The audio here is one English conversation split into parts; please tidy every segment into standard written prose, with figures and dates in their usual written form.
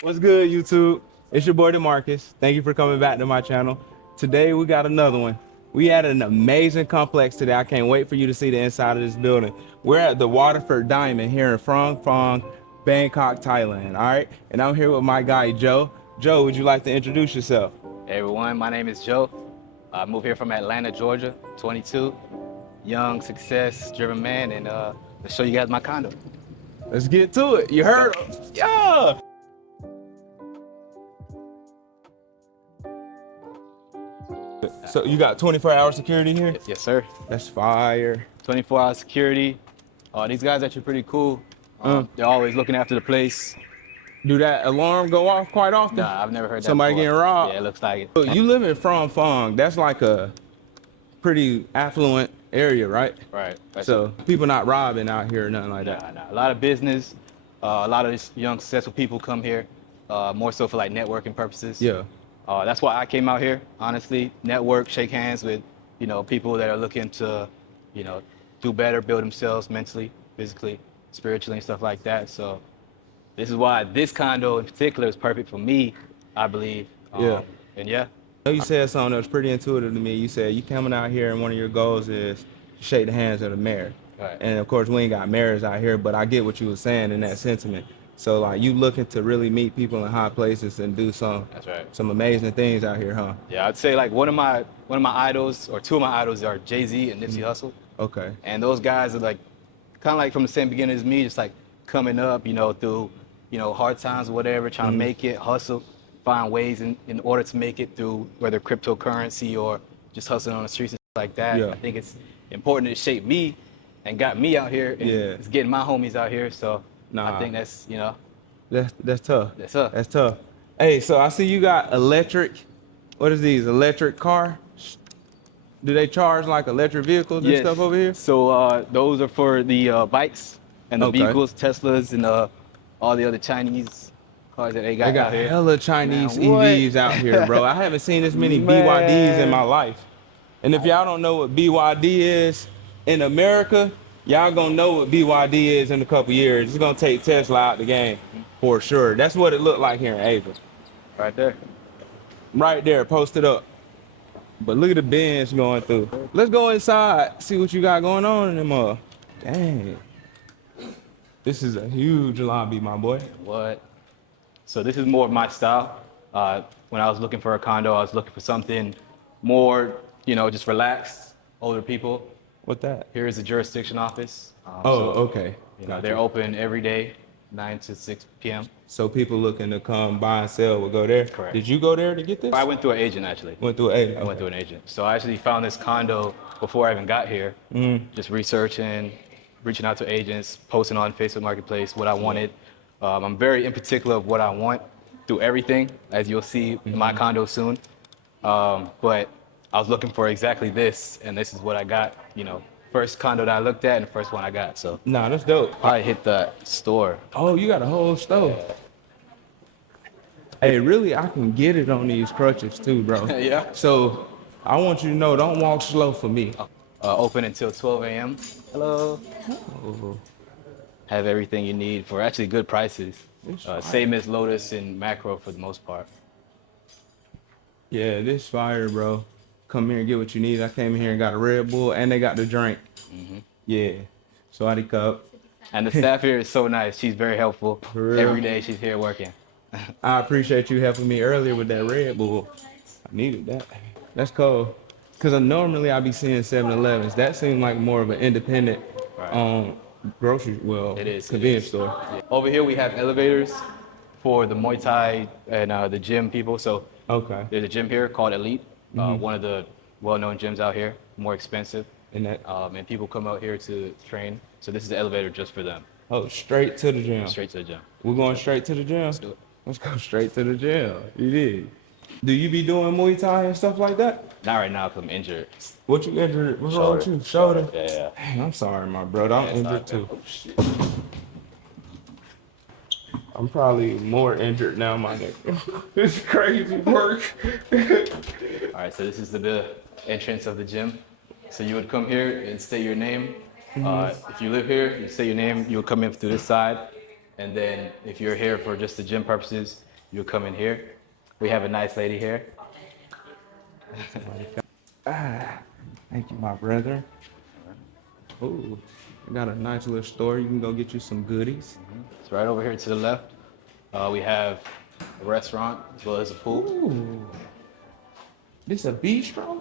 What's good, YouTube? It's your boy DeMarcus. Thank you for coming back to my channel. Today we got another one. We had an amazing complex today. I can't wait for you to see the inside of this building. We're at the Waterford Diamond here in Phnom Penh, Bangkok, Thailand. All right, and I'm here with my guy Joe. Joe, would you like to introduce yourself? Hey everyone, my name is Joe. I moved here from Atlanta, Georgia, 22, young, success-driven man, and let's show you guys my condo. Let's get to it. You heard? Yeah. So you got 24-hour security here? Yes, sir. That's fire. 24-hour security. These guys actually pretty cool. They're always looking after the place. Do that alarm go off quite often? Nah, I've never heard that Somebody before. getting robbed? Yeah, it looks like it. So you live in Phnom Penh. That's like a pretty affluent area, right? Right. So people not robbing out here or nothing like that. Nah. A lot of business. A lot of these young, successful people come here, more so for like networking purposes. Yeah. That's why I came out here, honestly. Network, shake hands with, people that are looking to, do better, build themselves mentally, physically, spiritually, and stuff like that. So this is why this condo in particular is perfect for me, I believe. Yeah. And yeah. I know you said something that was pretty intuitive to me. You said you coming out here and one of your goals is to shake the hands of the mayor. Right. And of course we ain't got mayors out here, but I get what you were saying in that sentiment. So like you looking to really meet people in high places and do some amazing things out here, huh? Yeah, I'd say like one of my idols, or two of my idols, are Jay-Z and Nipsey Hussle. Okay. And those guys are like kind of like from the same beginning as me, just like coming up, through, hard times or whatever, trying to make it, hustle, find ways in order to make it through whether cryptocurrency or just hustling on the streets and stuff like that. Yeah. I think it's important to shape me and got me out here, and it's getting my homies out here. So I think that's, That's tough. That's tough. That's tough. Hey, so I see you got electric. What is these? Electric car? Do they charge like electric vehicles and stuff over here? So those are for the bikes and the vehicles, Teslas and all the other Chinese cars that they got out here. They got hella Chinese Man, what? EVs out here, bro. I haven't seen this many BYDs in my life. And if y'all don't know what BYD is in America, y'all gonna know what BYD is in a couple years. It's gonna take Tesla out the game for sure. That's what it looked like here in Asia. Right there. Right there, posted up. But look at the Benz going through. Let's go inside, see what you got going on in them. Dang. This is a huge lobby, my boy. What? So this is more of my style. When I was looking for a condo, I was looking for something more, just relaxed, older people. What that? Here is the jurisdiction office. Okay. They're open every day, 9 to 6 p.m. So people looking to come buy and sell will go there? Correct. Did you go there to get this? I went through an agent, actually. Went through an agent? I went through an agent. So I actually found this condo before I even got here, just researching, reaching out to agents, posting on Facebook Marketplace what I wanted. I'm very in particular of what I want through everything, as you'll see in my condo soon. But I was looking for exactly this, and this is what I got. First condo that I looked at and the first one I got. So nah, that's dope. I hit the store. Oh, you got a whole store. Hey, really, I can get it on these crutches too, bro. Yeah. So I want you to know, don't walk slow for me. Open until 12 a.m. Hello. Oh. Have everything you need for actually good prices. Same as Lotus and Macro for the most part. Yeah, this fire, bro. Come here and get what you need. I came in here and got a Red Bull, and they got the drink. Yeah. Sorry, cup. And the staff here is so nice. She's very helpful. Every day she's here working. I appreciate you helping me earlier with that Red Bull. I needed that. That's cool. Because normally I be seeing 7-Elevens. That seems like more of an independent grocery, convenience store. Yeah. Over here we have elevators for the Muay Thai and the gym people. So there's a gym here called Elite, one of the well-known gyms out here, more expensive. And people come out here to train. So this is the elevator just for them. Oh, straight to the gym. Straight to the gym. We're going straight to the gym? Let's do it. Let's go straight to the gym. You did. Do you be doing Muay Thai and stuff like that? Not right now because I'm injured. What you injured? What's wrong with you? Shoulder? Yeah. Dang, I'm sorry, my brother. I'm injured too. Oh, shit. I'm probably more injured now, my nigga. It's crazy work. All right, so this is the entrance of the gym. So you would come here and state your name. If you live here, you say your name, you would come in through this side. And then if you're here for just the gym purposes, you'll come in here. We have a nice lady here. Thank you, my brother. Ooh, I got a nice little store. You can go get you some goodies. It's right over here to the left. We have a restaurant as well as a pool. Ooh, this a bistro?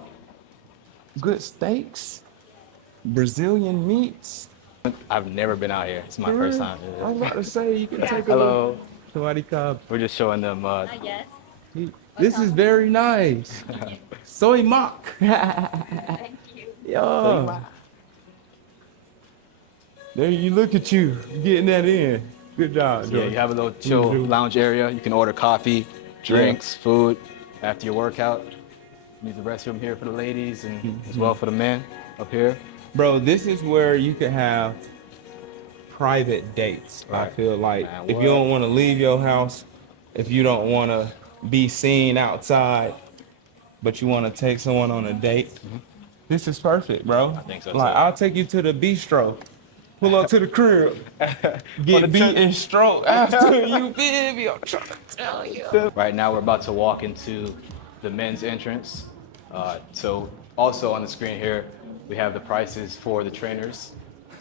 Good steaks, Brazilian meats. I've never been out here. It's my For first real? time. I was about to say you can take a Hello. look. Somebody come. We're just showing them. Yes. This is very nice. Soy mock. Thank you. Yo. There you look at you getting that in. Good job, Yeah, George. you have a little chill lounge area. You can order coffee, drinks, food after your workout. Use the restroom here for the ladies and as well for the men up here. Bro, this is where you can have private dates. I Right. feel like Man, if you don't want to leave your house, if you don't want to be seen outside, but you want to take someone on a date, this is perfect, bro. I think so, Like, too. I'll take you to the bistro. Pull up to the crib. Get beat and stroke after you, baby. I'm trying to tell you. Right now we're about to walk into the men's entrance. So also on the screen here, we have the prices for the trainers.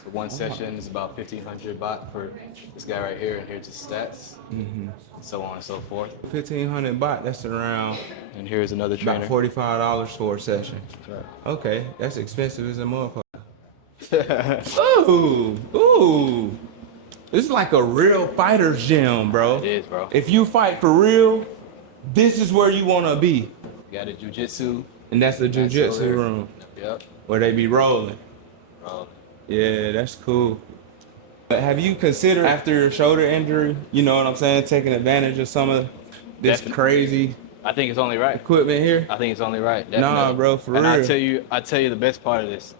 So one session is about 1,500 baht for this guy right here, and here's his stats, and so on and so forth. 1,500 baht, that's around And here's another trainer. about $45 for a session. Right. Okay, that's expensive as a motherfucker. Ooh. This is like a real fighter's gym, bro. It is, bro. If you fight for real, this is where you want to be. We got a jujitsu. And that's the That's jujitsu over there. room Yep. where they be rolling. Bro. Yeah, that's cool. But have you considered after your shoulder injury, you know what I'm saying, taking advantage of some of this Definitely. crazy I think it's only right. equipment here? I think it's only right. Nah, Definitely. bro, for and real. I tell you the best part of this.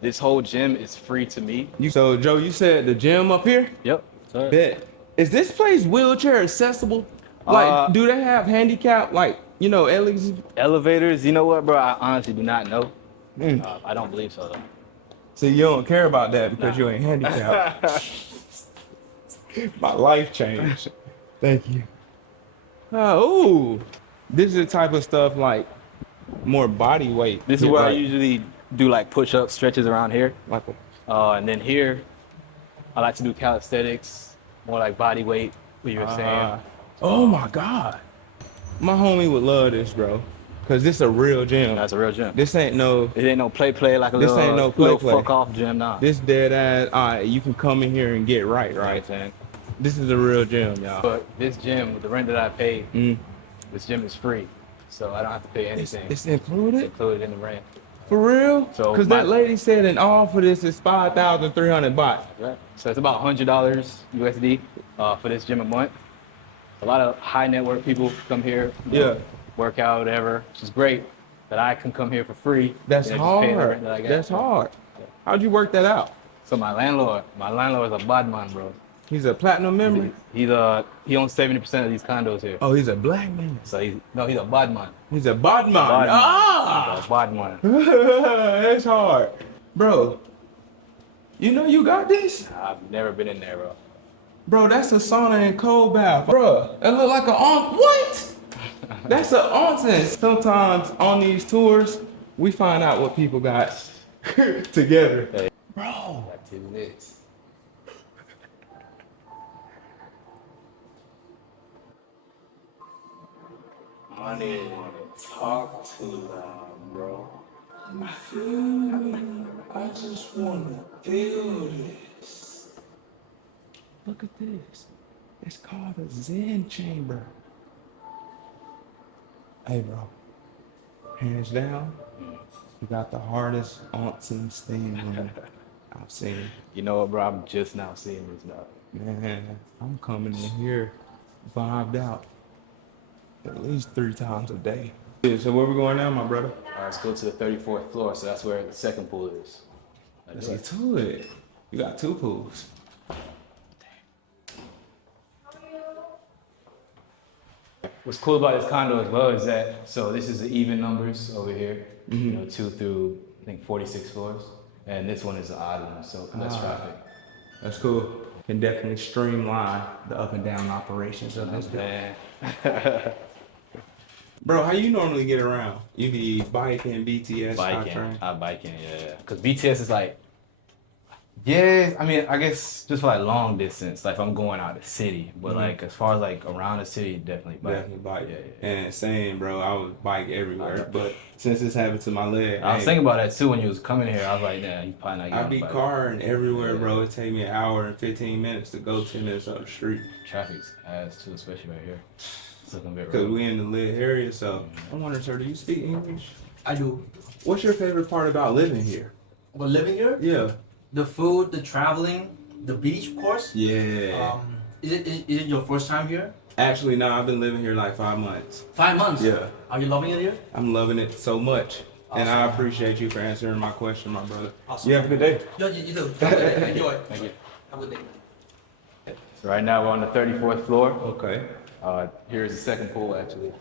This whole gym is free to me. So, Joe, you said the gym up here? Yep. Sorry. Bet. Is this place wheelchair accessible? Like, do they have handicap, like, you know, Elevators, you know what, bro? I honestly do not know. Mm. I don't believe so, though. So you don't care about that because you ain't handicapped. My life changed. Thank you. Ooh, this is the type of stuff like more body weight. This is where I usually do like push-ups, stretches around here. like And then here, I like to do calisthenics, more like body weight, what you were saying. Oh my God, my homie would love this, bro, cause this a real gym. That's a real gym. This ain't no. It ain't no play like a This little, ain't no little play. fuck off gym, nah. This dead ass. All right, you can come in here and get right. Man. This is a real gym, y'all. But this gym, with the rent that I pay, Mm. this gym is free. So I don't have to pay anything. It's included. included in the rent. For real? So Cause that lady said an all for this is 5,300 baht. Right. So it's about $100 USD for this gym a month. A lot of high net worth people come here, you know, Yeah. work out, whatever, which is great. That I can come here for free. That's and just pay the hard. rent that I got. That's hard. How'd you work that out? So my landlord is a bad man, bro. He's a platinum member. He owns 70% of these condos here. Oh, he's a black man. So he's a bad man. He's a bad man. Bad man. Ah, He's a bad man. that's hard, bro. You know you got this, I've never been in there, bro. bro. That's a sauna and cold bath, bro. That look like a what? That's a onsen. Sometimes on these tours, we find out what people got together, Hey. bro. That's it. I need to talk to them, bro. I feel. I just want to feel this. Look at this. It's called a Zen chamber. Hey, bro. Hands down, you got the hardest onsen steam I've seen. You know what, bro? I'm just now seeing this now. Man, I'm coming in here vibed out at least 3 times a day. Yeah, so where we going now, my brother? All right, let's go to the 34th floor. So that's where the second pool is. Let's get to it. You got 2 pools. What's cool about this condo as well is that, so this is the even numbers over here, you know, 2 through, I think, 46 floors. And this one is the odd one, so less traffic. That's cool. can definitely streamline the up and down operations of this building. Man. Bro, how you normally get around? You be biking, BTS, train? Biking, yeah. Cause BTS is like, yeah, I mean, I guess just for like long distance, like if I'm going out of the city, but like as far as like around the city, definitely bike. Definitely bike. Yeah. And same, bro. I would bike everywhere, but since this happened to my leg, I was thinking about that too when you was coming here. I was like, nah, you probably not I getting be on the bike. carring everywhere, bro. It take me an hour and 15 minutes to go 10 minutes up the street. Traffic's ass too, especially right here. It's looking a bit Because rough. we in the lit area, so I wonder, sir, do you speak English? I do. What's your favorite part about living here? But living here, Yeah. the food, the traveling, the beach, of course. Yeah. Is it your first time here? Actually, no, I've been living here like 5 months. 5 months. Yeah. Are you loving it here? I'm loving it so much. And I Awesome. appreciate you for answering my question, my brother. Awesome. You have a good day. Yo, you do. Have a good day. Enjoy. Thank you. Have a good day. So right now we're on the 34th floor. Okay. Here's the second pool actually.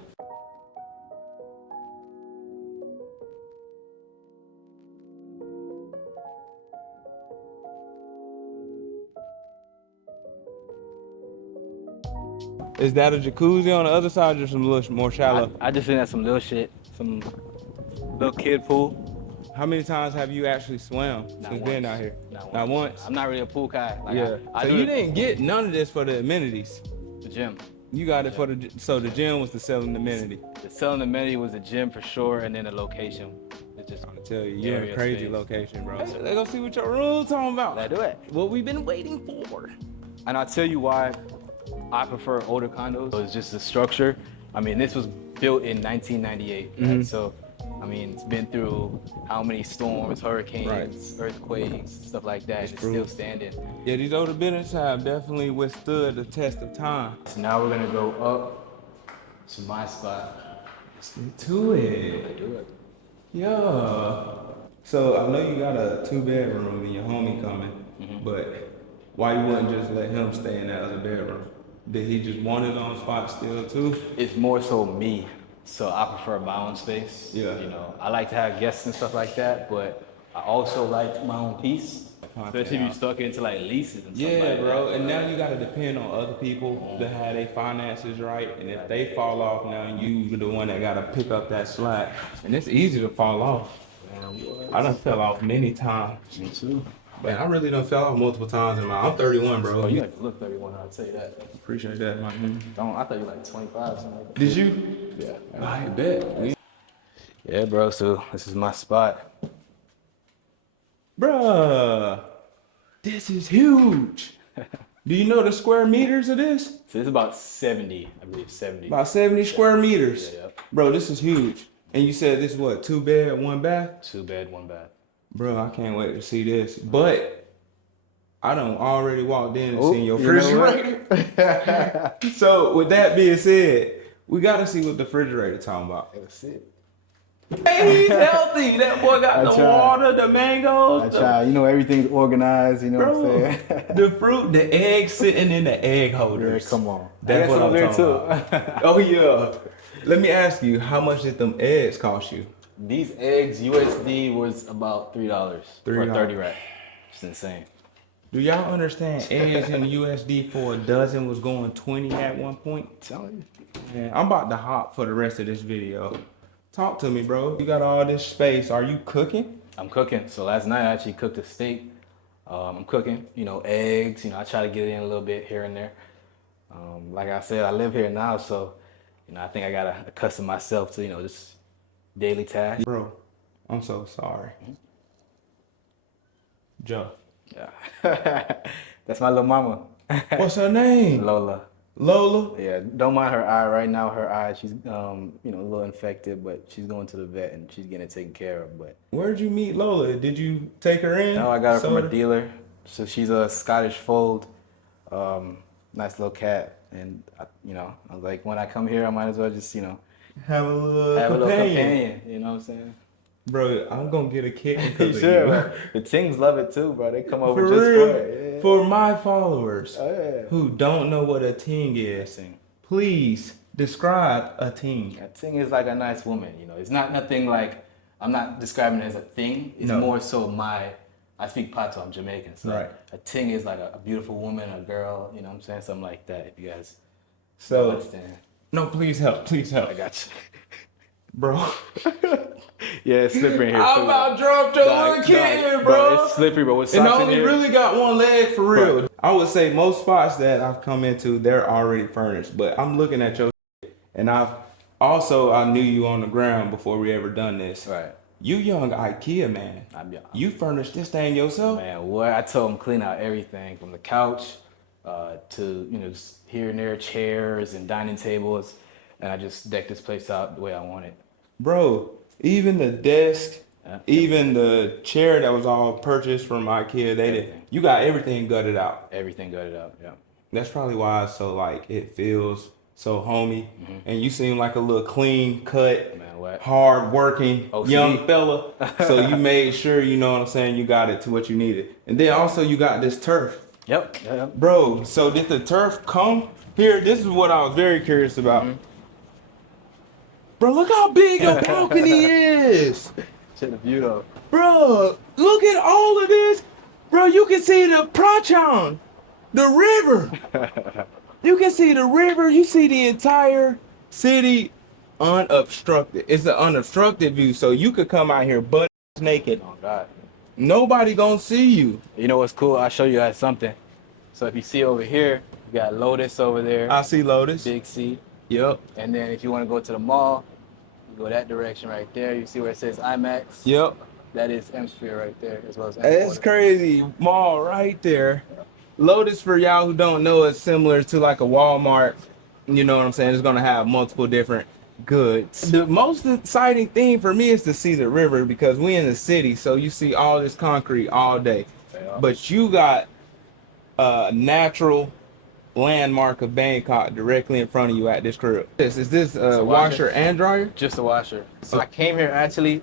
Is that a jacuzzi on the other side or just a little more shallow? I just think that's some little shit, some little kid pool. How many times have you actually swam since being out here? Not once. I'm not really a pool guy. Like, Yeah. I So do you the- didn't get none of this for the amenities. the gym. You got it for the so the gym was the selling amenity. The selling amenity was the gym for sure, and then the location. It's just I'm tell you, you're in a area crazy space. location, bro. Let's go see what your room talking about. Let's do it. What we've been waiting for. And I'll tell you why I prefer older condos. It's just the structure. I mean, this was built in 1998, right? So, I mean, it's been through how many storms, hurricanes, earthquakes, stuff like that. It's still standing. Yeah, these older buildings have definitely withstood the test of time. So now we're gonna go up to my spot. Let's get to it. Let's do it. Yeah. So I know you got a 2-bedroom and your homie coming, but why you wouldn't just let him stay in that other bedroom? Did he just want it on spot still too? It's more so me. So I prefer my own space. Yeah. You know, I like to have guests and stuff like that, but I also like my own peace. Especially if you're stuck into like leases and stuff Yeah, like bro. that. And now you gotta depend on other people to have their finances right. And if they fall off now, you the one that gotta pick up that slack. And it's easy to fall off. I done fell off many times. Me too. Man, I really done fell off multiple times in my. I'm 31, bro. Oh, you like to look 31, I'd say that. Appreciate that, man. I thought you were like 25 something like that. Did you? Yeah. I bet. Yeah, bro, so this is my spot. Bruh, this is huge. Do you know the square meters of this? So this is about 70, I believe 70. About 70 square meters. Yeah. Bro, this is huge. And you said this is what, 2 bed, 1 bath? 2 bed, 1 bath. Bro, I can't wait to see this. But I done already walked in and Oh, seen your you know what? refrigerator. So with that being said, we gotta see what the refrigerator talking about. Let's see. Hey, he's healthy. That boy got I the tried. water, the mangoes, You know, everything's organized, you know bro, what I'm saying? the fruit, the eggs sitting in the egg Yeah, holders. come on. That's what I'm there talking about. Oh yeah. Let me ask you, how much did them eggs cost you? These eggs, USD, was about $3 for a $3. 30 rack. It's insane. Do y'all understand eggs in USD for a dozen was going 20 at one point? Telling you. Man, I'm about to hop for the rest of this video. Talk to me, bro. You got all this space. Are you cooking? I'm cooking. So last night I actually cooked a steak. I'm cooking, you know, eggs. You know, I try to get it in a little bit here and there. Like I said, I live here now, so you know, I think I gotta accustom myself to, you know, just daily tasks. Bro, I'm so sorry. Joe. Yeah. That's my little mama. What's her name? Lola. Lola? Yeah, don't mind her eye right now. Her eye, she's you know, a little infected, but she's going to the vet and she's getting it taken care of. But Where'd you meet Lola? Did you take her in? no, I got her from a Soda? dealer. So she's a Scottish fold, nice little cat. And you know, I was like, when I come here, I might as well just, you know, Have a little have a little companion. companion. You know what I'm saying? Bro, I'm gonna get a kitten because of Sure, you. bro. The Tings love it too, bro. They come over For just real? for it. Yeah. For my followers Oh, yeah. who don't know what a ting is, Ting. please describe a ting. A Ting is like a nice woman, you know. It's not nothing like, I'm not describing it as a thing. It's No. more so my I speak Pato, I'm Jamaican. So Right. a ting is like a beautiful woman, a girl, you know what I'm saying? Something like that, if you guys So, understand. no, please help. Please help. I got Bro. Yeah, it's slippery in here. I too. about dropped your little kid, bro. It's slippery, bro. With And I socks in only here. really got one leg for real. Right. I would say most spots that I've come into, they're already furnished. But I'm looking at your and I knew you on the ground before we ever done this. Right. You young IKEA man. You furnished this thing yourself? Man, what I told him clean out everything from the couch to just here and there chairs and dining tables, and I just decked this place out the way I want it. Bro, even the desk, Yeah. even the chair that was all purchased from IKEA, you got everything gutted out. Everything gutted out. Yeah. That's probably why it's so like it feels so homey, and you seem like a little clean cut, Man, what? hard working OCD. young fella. So you made sure, you know what I'm saying, you got it to what you needed, and then also you got this turf, Yep. Yep. bro. So did the turf come here? This is what I was very curious about. Bro, look how big your balcony is. Shit, the view though. Bro, look at all of this. Bro, you can see the Prachon, the river. You can see the river. You see the entire city unobstructed. It's an unobstructed view, so you could come out here butt naked. Oh God. Nobody gonna see you. You know what's cool? I'll show you guys something. So if you see over here, you got Lotus over there. I see Lotus. Big C. Yep. And then if you want to go to the mall, you go that direction right there. You see where it says IMAX? Yep. That is M-Sphere right there, as well as It's crazy. Mall right there. Lotus, for y'all who don't know, is similar to like a Walmart. You know what I'm saying? It's gonna have multiple different goods. The most exciting thing for me is to see the river because we in the city, so you see all this concrete all day. Yeah. But you got a natural landmark of Bangkok directly in front of you at this crib. Is this a washer and dryer? Just a washer. So I came here actually,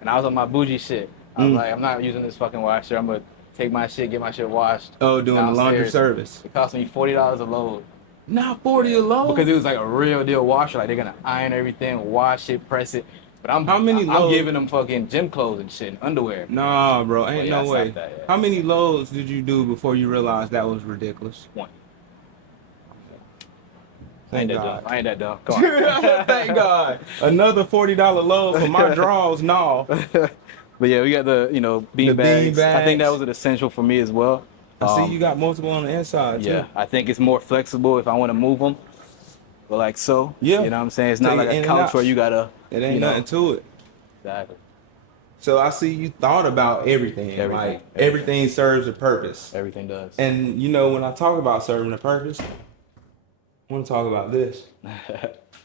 and I was on my bougie shit. I was like, I'm not using this fucking washer. I'm gonna take my shit, get my shit washed. Oh, doing the laundry downstairs. service. It cost me $40 a load. Not 40 a load. Because it was like a real deal washer. Like they're gonna iron everything, wash it, press it. But I'm How many I'm loads? giving them fucking gym clothes and shit, and underwear. Nah, bro, ain't yeah, no I way. stopped that, yeah. How many loads did you do before you realized that was ridiculous? One. I Thank ain't that God. dumb. I ain't that dumb. Come on. Thank God. Another $40 load for my draws, no. But yeah, we got the bean The bean bags. I think that bags. was an essential for me as well. I see you got multiple on the inside too. Yeah, I think it's more flexible if I want to move them. But like so, Yeah. you know what I'm saying? It's Take not it like in a and couch out. where you gotta. It ain't nothing to it. Exactly. So I see you thought about everything. Everything, Like everything. everything serves a purpose. Everything does. And you know, when I talk about serving a purpose, I want to talk about this.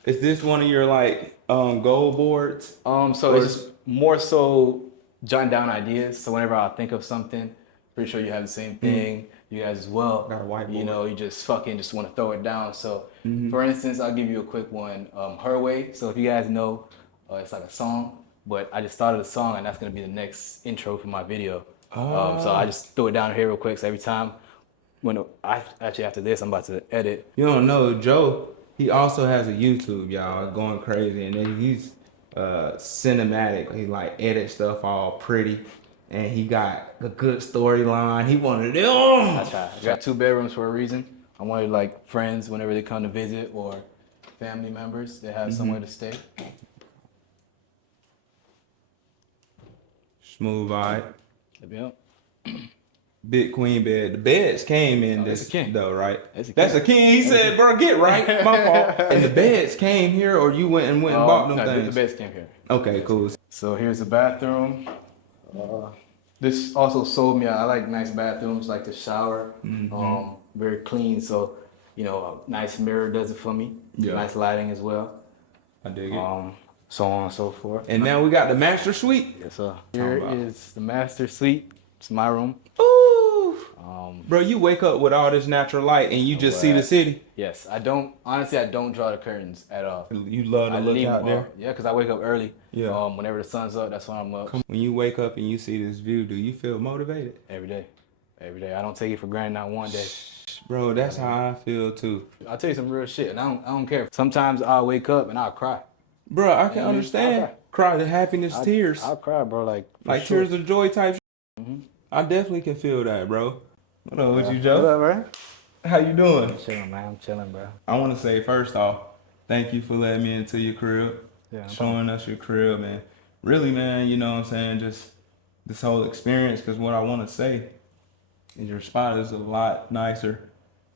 Is this one of your like goal boards? So Or- it's just more so jotting down ideas. So whenever I think of something, pretty sure you have the same thing. You guys as well. Got a whiteboard. You know, you just want to throw it down. So for instance, I'll give you a quick one. Her Way. So if you guys know, it's like a song, but I just started a song and that's gonna be the next intro for my video. So I just throw it down here real quick. So every time after this, I'm about to edit. You don't know, Joe, he also has a YouTube, y'all, going crazy, and then he's cinematic. He like edits stuff all pretty, and he got a good storyline. He wanted it. I try. I got 2 bedrooms for a reason. I wanted like friends whenever they come to visit or family members, they have somewhere to stay. Smooth vibe. Yep. Big queen bed. The beds came in that's this a king. though, right? That's a That's a king. He said, "Bro, get right." My fault. And the beds came here, or you went and bought them No, things. the beds came here. Okay, cool. So here's the bathroom. This also sold me. I like nice bathrooms, like the shower, very clean. So, a nice mirror does it for me. Yeah. Nice lighting as well. I dig it. So on and so forth. And now we got the master suite. Yes, sir. Here is the master suite. It's my room. Ooh. Bro, you wake up with all this natural light and you just see the city. Yes, I don't draw the curtains at all. You love to look out there. Yeah, because I wake up early. Yeah. Whenever the sun's up, that's when I'm up. When you wake up and you see this view, do you feel motivated? Every day. Every day. I don't take it for granted, not one day. Bro, that's how I feel too. I'll tell you some real shit, and I don't care. Sometimes I'll wake up and I'll cry. Bro, I can understand. I'll Cry the happiness, tears. I'll cry, bro. Like Tears of joy type. I definitely can feel that, bro. What up with you, What Joe? up, bro? How you doing? I'm chilling, man. I'm chilling, bro. I want to say first off, thank you for letting me into your crib, Yeah, no showing us your crib, man. Really, man, you know what I'm saying? Just this whole experience, because what I want to say is your spot is a lot nicer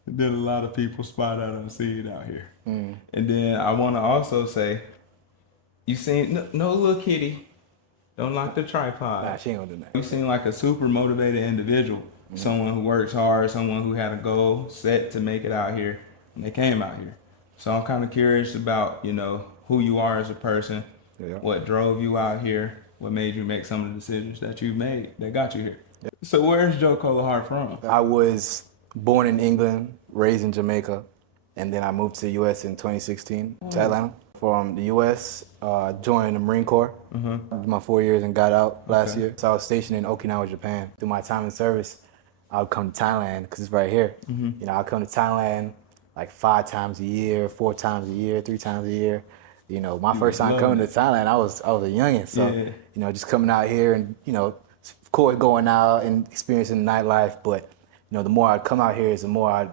than a lot of people's spot that I'm seeing out here. And then I want to also say, you seen no little kitty, don't lock the tripod. Nah, she ain't gonna do that. You seem like a super motivated individual, someone who works hard, someone who had a goal set to make it out here, and they came out here. So I'm kind of curious about, you know, who you are as a person, Yeah. what drove you out here, what made you make some of the decisions that you've made that got you here. So where's Joe Colahar from? I was born in England, raised in Jamaica, and then I moved to the U.S. in 2016 to Atlanta. From the U.S., joined the Marine Corps. Did my 4 years and got out last year. So I was stationed in Okinawa, Japan. Through my time in service, I would come to Thailand because it's right here. You know, I come to Thailand like 5 times a year, 4 times a year, 3 times a year. You know, my first time coming to Thailand, I was a youngin'. So, you know, just coming out here and, you know, of course going out and experiencing nightlife. But, you know, the more I'd come out here is the more I'd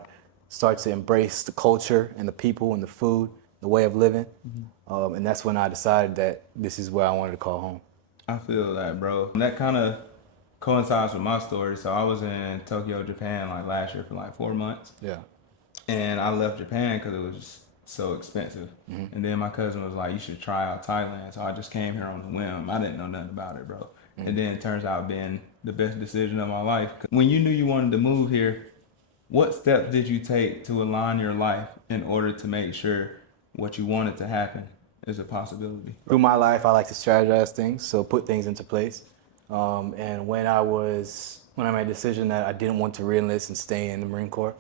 start to embrace the culture and the people and the food, the way of living. And that's when I decided that this is where I wanted to call home. I feel that, bro. And that kind of coincides with my story. So I was in Tokyo, Japan, like last year for like 4 months. Yeah. And I left Japan because it was just so expensive. And then my cousin was like, you should try out Thailand. So I just came here on a whim. I didn't know nothing about it, bro. And then it turns out being the best decision of my life. When you knew you wanted to move here, what steps did you take to align your life in order to make sure what you wanted to happen is a possibility? Through my life, I like to strategize things, so put things into place. And when I made a decision that I didn't want to re-enlist and stay in the Marine Corps,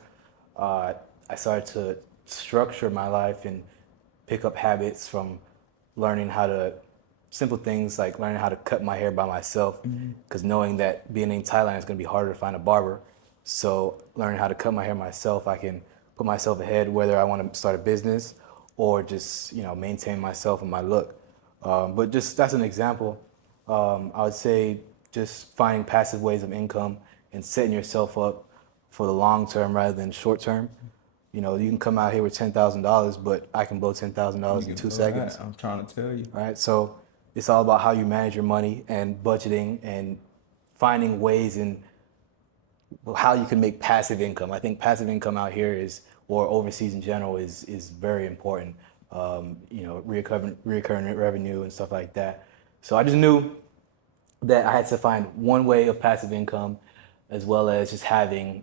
I started to structure my life and pick up habits from learning simple things like learning how to cut my hair by myself, because knowing that being in Thailand is going to be harder to find a barber. So learning how to cut my hair myself, I can put myself ahead whether I want to start a business or just, you know, maintain myself and my look. But just that's an example. I would say just finding passive ways of income and setting yourself up for the long term rather than short term. You know, you can come out here with $10,000, but I can blow $10,000 in 2 seconds. I'm trying to tell you. Right? So it's all about how you manage your money and budgeting and finding ways in how you can make passive income. I think passive income out here or overseas in general is very important. You know, recurring revenue and stuff like that. So I just knew that I had to find one way of passive income, as well as just having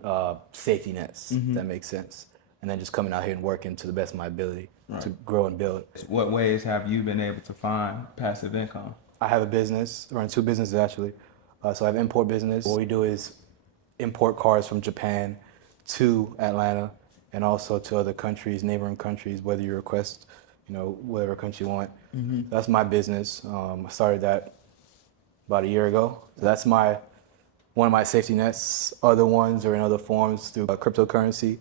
safety nets. If that makes sense. And then just coming out here and working to the best of my ability to grow and build. What ways have you been able to find passive income? I have a business, run 2 businesses actually. So I have import business. What we do is import cars from Japan to Atlanta and also to other countries, neighboring countries, whether you request, you know, whatever country you want. That's my business. I started that about a year ago. So that's one of my safety nets. Other ones are in other forms through cryptocurrency,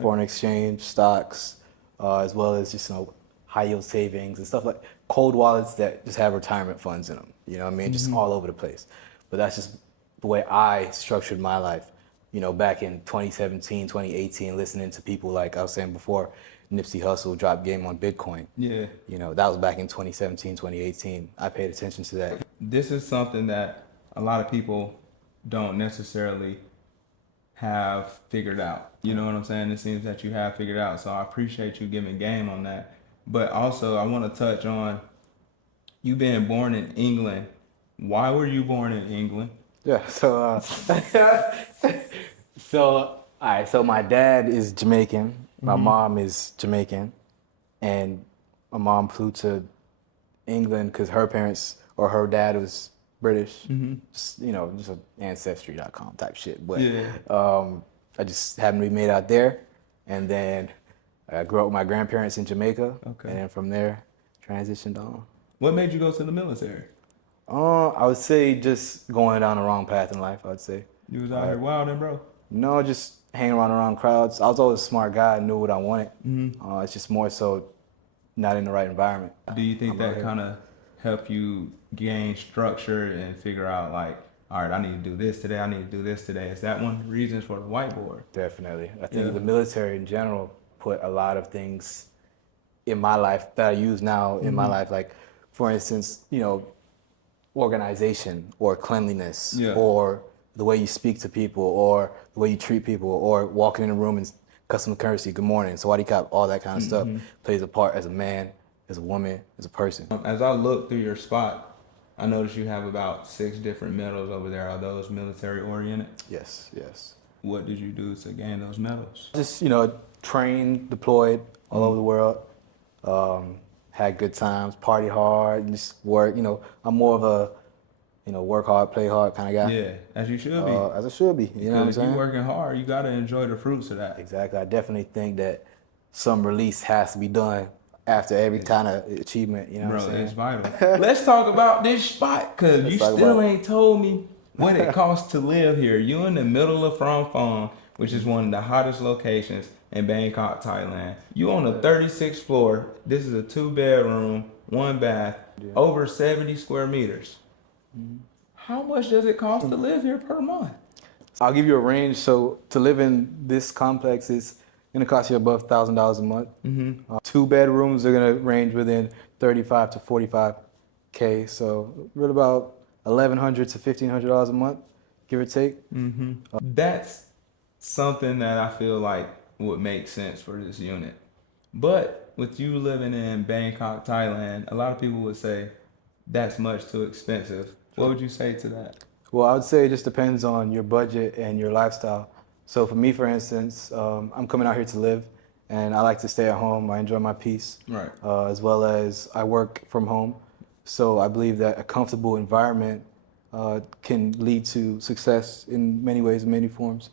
foreign exchange, stocks, as well as just, you know, high yield savings and stuff like cold wallets that just have retirement funds in them. You know what I mean? Just all over the place. But that's just the way I structured my life. You know, back in 2017, 2018, listening to people like I was saying before, Nipsey Hussle dropped game on Bitcoin. Yeah. You know, that was back in 2017, 2018. I paid attention to that. This is something that a lot of people don't necessarily have figured out. You know what I'm saying? It seems that you have figured out. So I appreciate you giving game on that. But also I want to touch on you being born in England. Why were you born in England? Yeah, so all right, so my dad is Jamaican, my mom is Jamaican, and my mom flew to England because her parents or her dad was British. Just, you know, just an ancestry.com type shit. But I just happened to be made out there, and then I grew up with my grandparents in Jamaica, and then from there transitioned on. What made you go to the military? I would say just going down the wrong path in life, I would say. You was out here wilding, bro? No, just hanging around crowds. I was always a smart guy. I knew what I wanted. It's just more so not in the right environment. Do you think that kind of helped you gain structure and figure out, like, all right, I need to do this today. I need to do this today. Is that one of the reasons for the whiteboard? Definitely. I think Yeah. the military in general put a lot of things in my life that I use now in my life. Like, for instance, organization or cleanliness Yeah. or the way you speak to people or the way you treat people or walking in a room and customer courtesy, good morning, sawadee khop, all that kind of stuff plays a part as a man, as a woman, as a person. As I look through your spot, I noticed you have about 6 different medals over there. Are those military oriented? Yes, yes. What did you do to gain those medals? Just, trained, deployed all over the world. Had good times, party hard, and just work. I'm more of a, work hard, play hard kind of guy. Yeah, as you should be. As it should be. You know what I'm Because if saying? you're working hard, you got to enjoy the fruits of that. Exactly. I definitely think that some release has to be done after every kind of achievement. You know what I'm Bro, saying? it's vital. Let's talk about this spot, because you talk still about ain't told me what it costs to live here. You in the middle of Phnom Penh, which is one of the hottest locations in Bangkok, Thailand. You on the 36th floor. This is a 2-bedroom, 1 bath, over 70 square meters. How much does it cost to live here per month? I'll give you a range. So to live in this complex is going to cost you above $1,000 a month. 2 bedrooms are going to range within 35 to 45K. So really about $1,100 to $1,500 a month, give or take. That's something that I feel like would make sense for this unit. But with you living in Bangkok, Thailand, a lot of people would say that's much too expensive. What would you say to that? Well, I would say it just depends on your budget and your lifestyle. So for me, for instance, I'm coming out here to live, and I like to stay at home. I enjoy my peace, Right. As well as I work from home. So I believe that a comfortable environment can lead to success in many ways, in many forms.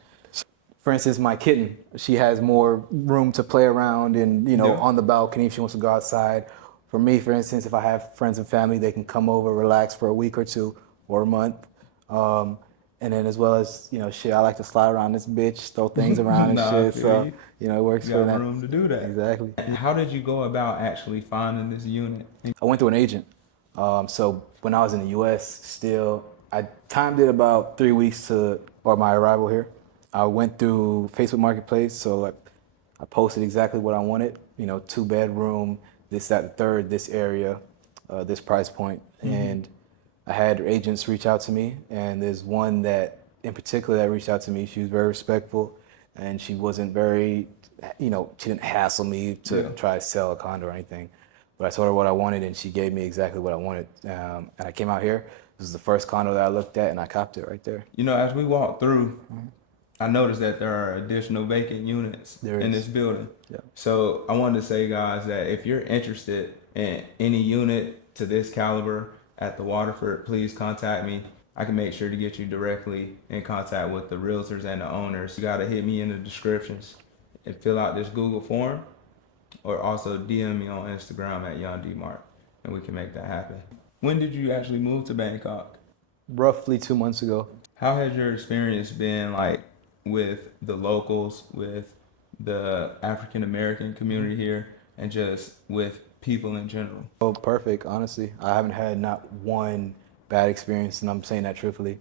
For instance, my kitten, she has more room to play around and, on the balcony if she wants to go outside. For me, for instance, if I have friends and family, they can come over, relax for a week or 2 or a month. And then as well as, shit, I like to slide around this bitch, throw things around and Nah, I shit. feel So, you. it works You for got that. room to do that. Exactly. How did you go about actually finding this unit? I went through an agent. So when I was in the U.S. still, I timed it about 3 weeks or my arrival here. I went through Facebook Marketplace, so I posted exactly what I wanted. 2-bedroom, this, that, the third, this area, this price point, and I had agents reach out to me. And there's one that in particular that reached out to me. She was very respectful, and she wasn't very, she didn't hassle me to try to sell a condo or anything. But I told her what I wanted, and she gave me exactly what I wanted. And I came out here. This is the first condo that I looked at, and I copped it right there. As we walk through, I noticed that there are additional vacant units in this building. Yeah. So I wanted to say, guys, that if you're interested in any unit to this caliber at the Waterford, please contact me. I can make sure to get you directly in contact with the realtors and the owners. You got to hit me in the descriptions and fill out this Google form, or also DM me on Instagram at YonDMart, and we can make that happen. When did you actually move to Bangkok? Roughly 2 months ago. How has your experience been like with the locals, with the African American community here, and just with people in general? Oh, perfect, honestly. I haven't had not one bad experience, and I'm saying that truthfully.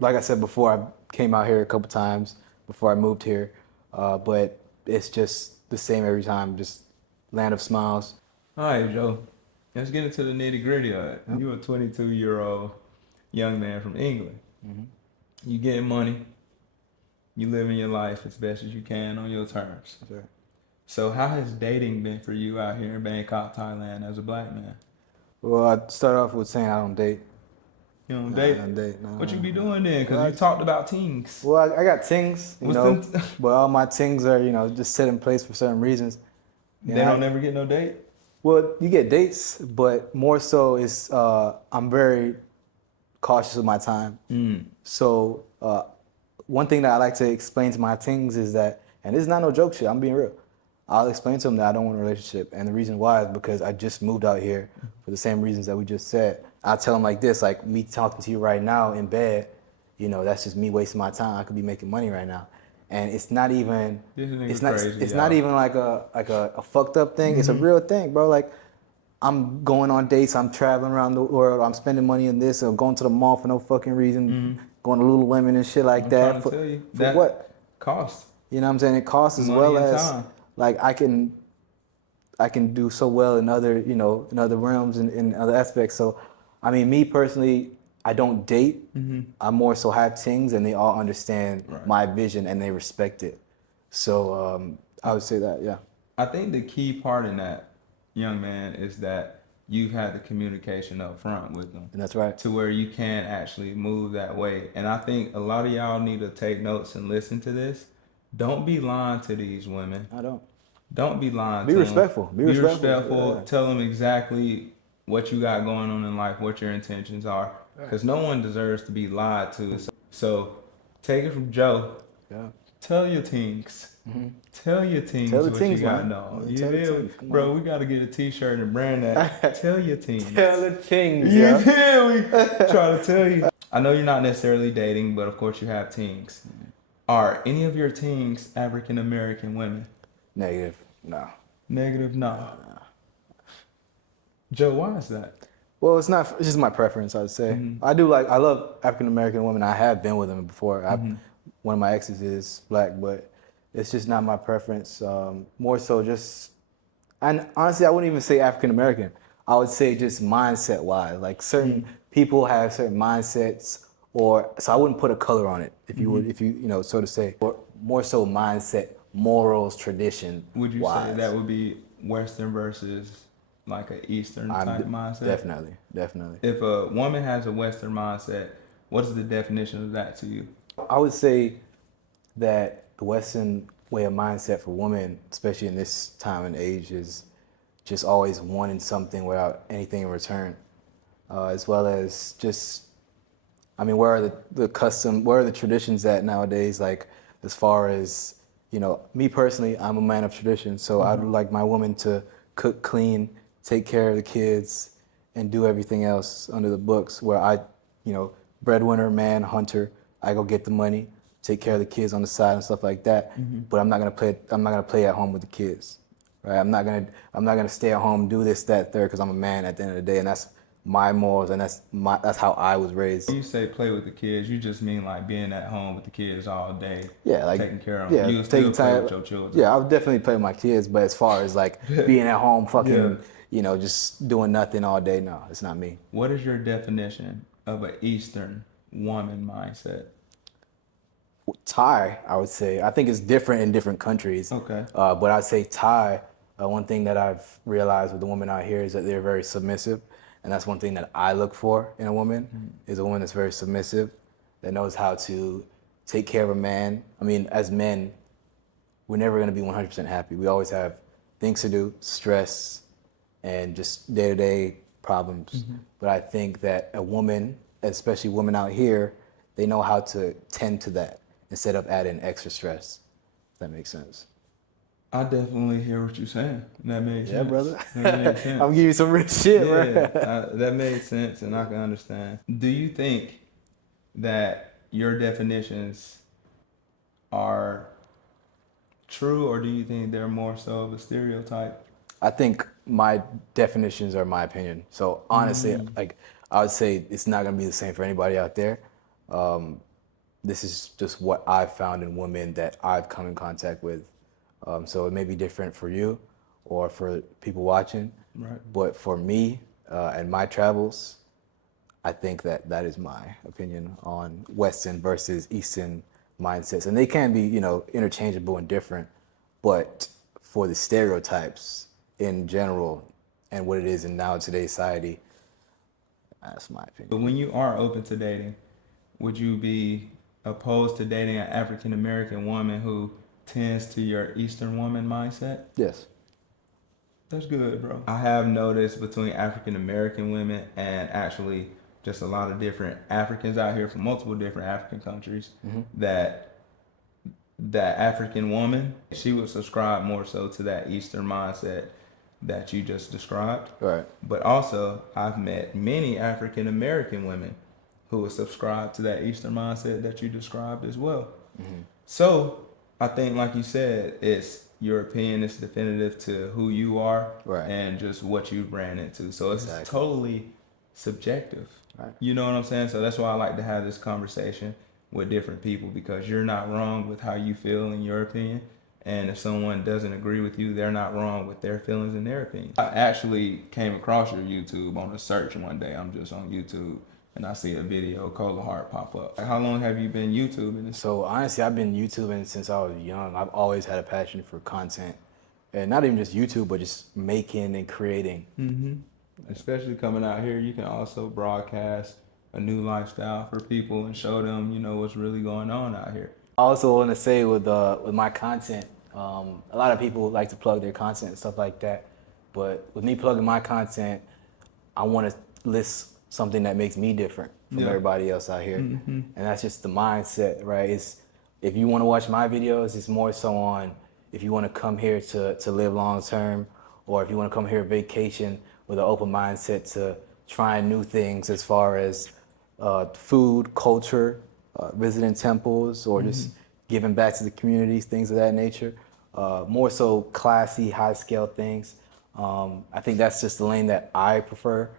Like I said before, I came out here a couple times before I moved here, but it's just the same every time, just land of smiles. All right, Joe, let's get into the nitty gritty of it. You're a 22-year-old young man from England. You getting money, you living your life as best as you can on your terms. Sure. So how has dating been for you out here in Bangkok, Thailand, as a black man? Well, I'd start off with saying I don't date. You don't Nah, date? I don't date. Nah, What you nah, be nah. doing then? Because Well, you talked about teens. Well, I got tings, What's them but all my tings are, just set in place for certain reasons. They don't never get no date? Well, you get dates, but more so is I'm very cautious of my time. So one thing that I like to explain to my teens is that, and this is not no joke shit, I'm being real. I'll explain to them that I don't want a relationship. And the reason why is because I just moved out here for the same reasons that we just said. I'll tell them like this, like me talking to you right now in bed, that's just me wasting my time. I could be making money right now. And it's not even, This nigga it's not, crazy, it's y'all. not even like a fucked up thing. It's a real thing, bro. Like, I'm going on dates, I'm traveling around the world, I'm spending money in this, or going to the mall for no fucking reason, going to Lululemon and shit like I'm that. trying to tell you for that what? cost You know what I'm saying? It costs as money well and as time. like I can do so well in other, you know, in other realms and in other aspects. So, I mean, me personally, I don't date. I more so have things, and they all understand my vision and they respect it. So I would say that, yeah. I think the key part in that, young man, is that you've had the communication up front with them. And that's right. To where you can actually move that way. And I think a lot of y'all need to take notes and listen to this. Don't be lying to these women. I don't. Don't be lying Be to respectful. them. Be respectful. Yeah. Tell them exactly what you got going on in life, what your intentions are. Because no one deserves to be lied to. So take it from Joe. Yeah. Tell your teens. Tell your teens Tell the what teens, you got man. done. Yeah, You tell the feel me? teens. Come Bro, on. we got to get a t-shirt and brand that. Tell your teens. Tell the things, You yeah. feel me? Try to tell you. I know you're not necessarily dating, but of course you have teens. Are any of your teens African American women? Negative. No. Negative, no. Joe, why is that? Well, it's not. It's just my preference, I'd say. I love African American women. I have been with them before. One of my exes is black, but it's just not my preference. More so just, and honestly, I wouldn't even say African American. I would say just mindset wise. Like certain people have certain mindsets, or so I wouldn't put a color on it. If you would, if you know, so to say, or more so mindset, morals, tradition. Would you wise. say that would be Western versus like an Eastern type mindset? Definitely. If a woman has a Western mindset, what is the definition of that to you? I would say that the Western way of mindset for women, especially in this time and age, is just always wanting something without anything in return, as well as just, I mean, where are where are the traditions at nowadays? Like, as far as, you know, me personally, I'm a man of tradition, so I'd like my woman to cook, clean, take care of the kids, and do everything else under the books. Where I, you know, breadwinner, man, hunter, I go get the money, take care of the kids on the side and stuff like that. But I'm not gonna play at home with the kids, right? I'm not gonna stay at home, do this, that, third, because I'm a man at the end of the day, and that's my morals, and that's how I was raised. When you say play with the kids, you just mean like being at home with the kids all day, Yeah, like taking care of them. yeah, You'll still taking play time with your children. Yeah, I would definitely play with my kids, but as far as like being at home, fucking, Yeah. you know, just doing nothing all day, no, it's not me. What is your definition of an Eastern woman mindset? Thai, I would say. I think it's different in different countries. Okay. But I'd say Thai, one thing that I've realized with the women out here is that they're very submissive. And that's one thing that I look for in a woman, is a woman that's very submissive, that knows how to take care of a man. I mean, as men, we're never going to be 100% happy. We always have things to do, stress, and just day-to-day problems. But I think that a woman, especially women out here, they know how to tend to that instead of adding extra stress. If that makes sense. I definitely hear what you're saying. That makes sense. Yeah, brother. That made sense. I'm giving you some rich shit, Yeah, bro. that made sense, and I can understand. Do you think that your definitions are true, or do you think they're more so of a stereotype? I think my definitions are my opinion. So honestly, like I would say it's not gonna be the same for anybody out there. This is just what I've found in women that I've come in contact with. So it may be different for you or for people watching. Right. But for me and my travels, I think that that is my opinion on Western versus Eastern mindsets. And they can be, you know, interchangeable and different. But for the stereotypes in general and what it is in now today's society, that's my opinion. But when you are open to dating, would you be opposed to dating an African American woman who tends to your Eastern woman mindset? Yes. That's good, bro. I have noticed between African American women and actually just a lot of different Africans out here from multiple different African countries that African woman, she would subscribe more so to that Eastern mindset that you just described. Right. But also, I've met many African American women who would subscribe to that Eastern mindset that you described as well. So, I think, like you said, it's your opinion is definitive to who you are Right. and just what you ran into. So it's Exactly. totally subjective. Right. You know what I'm saying? So that's why I like to have this conversation with different people, because you're not wrong with how you feel in your opinion. And if someone doesn't agree with you, they're not wrong with their feelings and their opinion. I actually came across your YouTube on a search one day. I'm just on YouTube and I see a video, Colahar, pop up. How long have you been YouTubing this? So honestly, I've been YouTubing since I was young. I've always had a passion for content, and not even just YouTube, but just making and creating. Especially coming out here, you can also broadcast a new lifestyle for people and show them, you know, what's really going on out here. I also want to say with my content, a lot of people like to plug their content and stuff like that, but with me plugging my content, I want to list something that makes me different from everybody else out here, and that's just the mindset, right? It's if you want to watch my videos, it's more so on if you want to come here to live long term, or if you want to come here vacation with an open mindset to trying new things as far as food, culture, visiting temples, or just giving back to the communities, things of that nature. More so classy, high scale things. I think that's just the lane that I prefer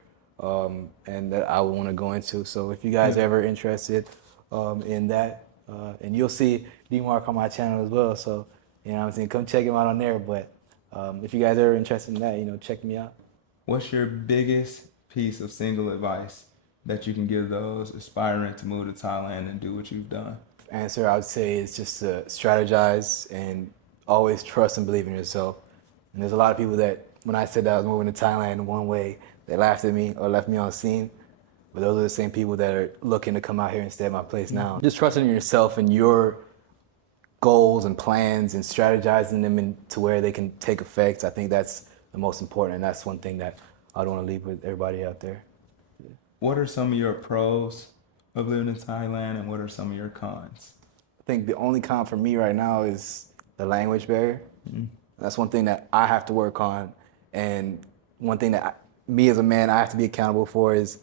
and that I would want to go into. So if you guys are ever interested in that, and you'll see D-Mark on my channel as well. So, you know what I'm saying, come check him out on there. But if you guys are interested in that, you know, check me out. What's your biggest piece of single advice that you can give those aspiring to move to Thailand and do what you've done? Answer I would say is just to strategize and always trust and believe in yourself. And there's a lot of people that when I said that I was moving to Thailand in one way, they laughed at me or left me on scene. But those are the same people that are looking to come out here and stay at my place now. Just trusting in yourself and your goals and plans and strategizing them into where they can take effect. I think that's the most important, and that's one thing that I'd want to leave with everybody out there. What are some of your pros of living in Thailand and what are some of your cons? I think the only con for me right now is the language barrier. That's one thing that I have to work on, and one thing that me as a man I have to be accountable for is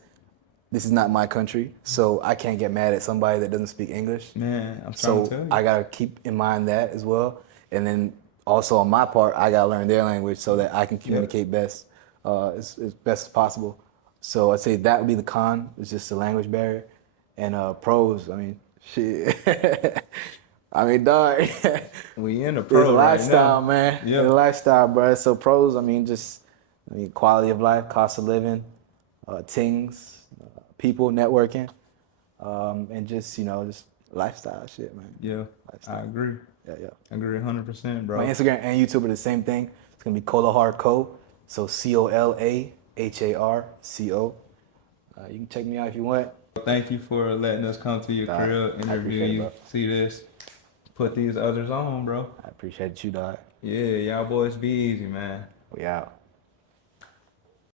this is not my country, so I can't get mad at somebody that doesn't speak English. Man, I'm trying So to tell you. I gotta keep in mind that as well, and then also on my part, I gotta learn their language so that I can communicate best, as best as possible. So I'd say that would be the con, is just the language barrier, and pros. I mean, shit. I mean, dog. We in a It's pro a right lifestyle, now. man. Yeah. It's a lifestyle, bro. So pros, I mean, quality of life, cost of living, things, people, networking, and just, you know, just lifestyle shit, man. Yeah, Lifestyle. I agree. Yeah. I agree 100%, bro. My Instagram and YouTube are the same thing. It's gonna be Colahar Co. So COLAHARCO. You can check me out if you want. Thank you for letting us come to your Dog, crib, I interview appreciate it, you, bro. see this, put these others on, bro. I appreciate you, dog. Yeah, y'all boys be easy, man. We out.